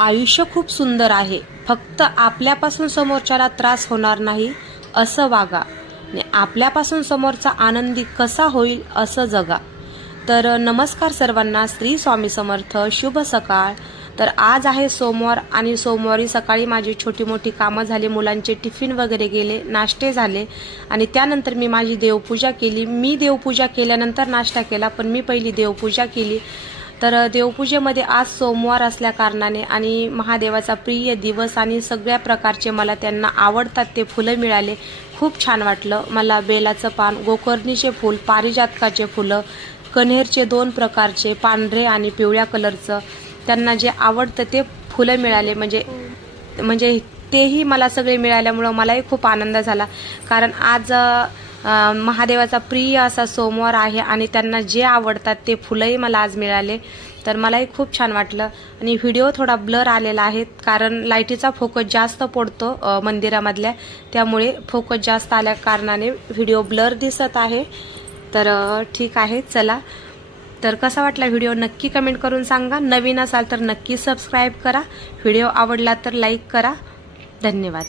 आयुष्य खूप सुंदर आहे, फक्त आपल्यापासून समोरच्याला त्रास होणार नाही असं वागा आणि आपल्यापासून समोरचा आनंदी कसा होईल असं जगा। तर नमस्कार सर्वांना, श्री स्वामी समर्थ, शुभ सकाळ। तर आज आहे सोमवार आणि सोमवारी सकाळी माझी छोटी मोठी कामं झाली, मुलांचे टिफिन वगैरे गेले, नाश्ते झाले आणि त्यानंतर मी माझी देवपूजा केली। मी देवपूजा केल्यानंतर नाश्ता केला, पण मी पहिली देवपूजा केली। तर देवपूजेमध्ये आज सोमवार असल्या कारणाने आणि महादेवाचा प्रिय दिवस आणि सगळ्या प्रकारचे मला त्यांना आवडतात ते फुलं मिळाले, खूप छान वाटलं मला। बेलाचं पान, गोकर्णीचे फूल, पारिजातकाचे फुलं, कण्हेरचे 2 प्रकारचे, पांढरे आणि पिवळ्या कलरचं, त्यांना जे आवडतं ते फुलं मिळाले। म्हणजे तेही मला सगळे मिळाल्यामुळं मलाही खूप आनंद झाला, कारण आज महादेवाचा प्रिय असा सोमवार आहे आणि त्यांना जे आवडतात ते फुलंही मला आज मिळाले, तर मलाही खूप छान वाटलं। आणि व्हिडिओ थोडा ब्लर आलेला आहे, कारण लाईटीचा फोकस जास्त पडतो मंदिरामधल्या, त्यामुळे फोकस जास्त आल्या कारणाने व्हिडिओ ब्लर दिसत आहे। तर ठीक आहे, चला। तर कसा वाटला व्हिडिओ नक्की कमेंट करून सांगा। नवीन असाल तर नक्की सबस्क्राईब करा, व्हिडिओ आवडला तर लाईक करा। धन्यवाद।